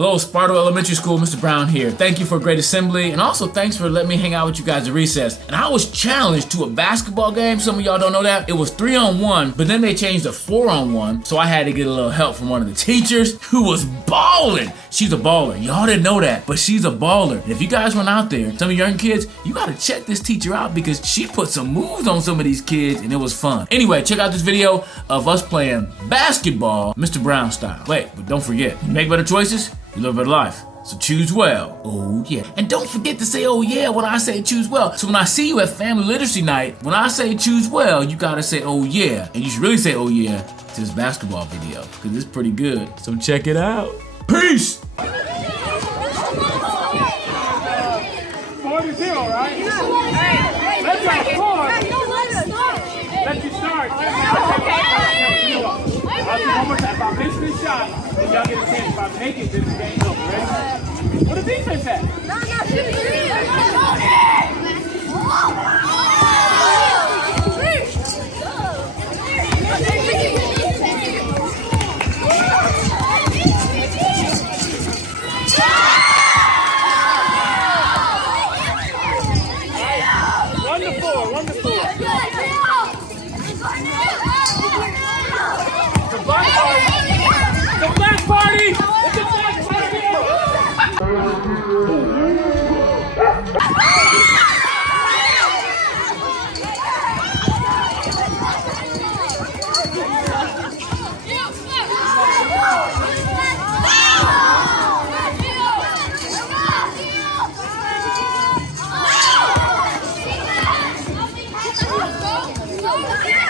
Hello, Esparto Elementary School, Mr. Brown here. Thank you for a great assembly, and also thanks for letting me hang out with you guys at recess. And I was challenged to a basketball game. Some of y'all don't know that. It was 3-on-1, but then they changed to 4-on-1, so I had to get a little help from one of the teachers who was balling. She's a baller. Y'all didn't know that, but she's a baller. And if you guys went out there, some of you young kids, you gotta check this teacher out because she put some moves on some of these kids, and it was fun. Anyway, check out this video of us playing basketball, Mr. Brown style. Wait, but don't forget, you make better choices, you live a better life. So choose well. Oh yeah. And don't forget to say oh yeah when I say choose well. So when I see you at family literacy night, when I say choose well, you gotta say oh yeah. And you should really say oh yeah to this basketball video because it's pretty good. So check it out. Peace! 40-0, right? Let's try to score. Let you start. I'll do one more time. If I miss this shot, then y'all get a chance. If I make it, then the game's over. Ready? Where the defense at? Wonderful. The black party! The black party! It's a black party! Yeah!